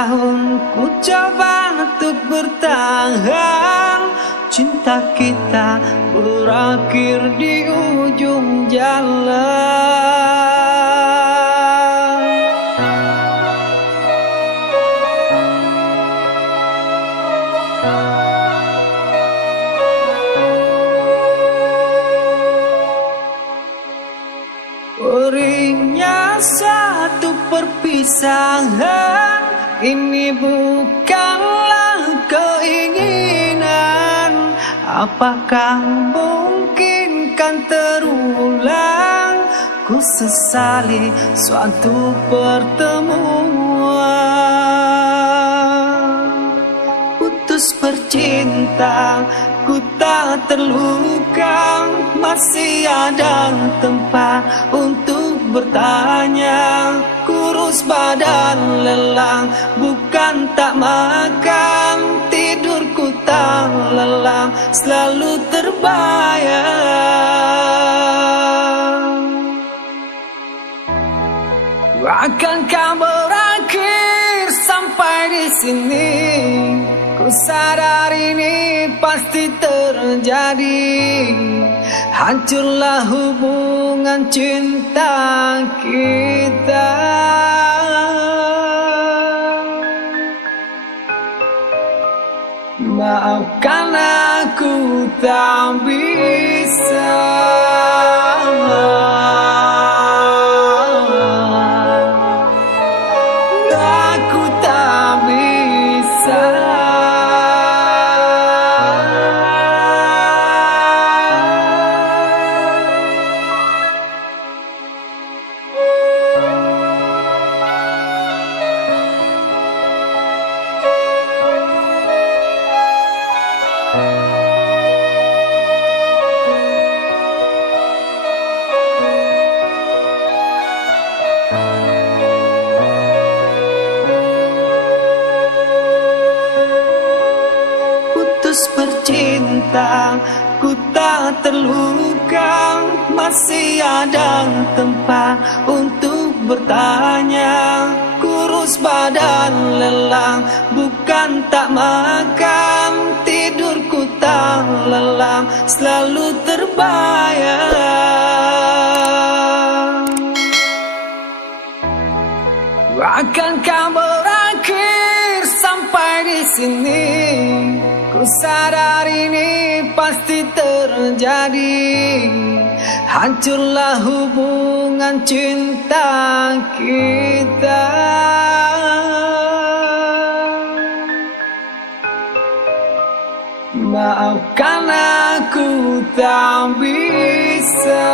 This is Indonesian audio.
tahun ku coba untuk bertahan. Cinta kita berakhir di ujung jalan. Perihnya satu perpisahan, ini bukanlah keinginan. Apakah mungkin kan terulang? Ku sesali suatu pertemuan. Putus bercinta, ku tak terluka. Masih ada tempat untuk bertanya. Kurus badan lelang, bukan tak makan. Tidurku tak lelang, selalu terbayang. Akankah berakhir sampai di sini? Ku sadar ini pasti terjadi. Hancurlah hubungan cinta kita. Maafkan aku tak bisa. Aku tak bisa. Putus bercinta, ku tak terluka. Masih ada tempat untuk bertanya. Kurus badan lelang, bukan tak makan. Tidurku tak lelang, selalu terbayang. Akankah berakhir sampai di sini? Ku sadar ini pasti terjadi. Hancurlah hubungan cinta kita. Maafkan aku tak bisa.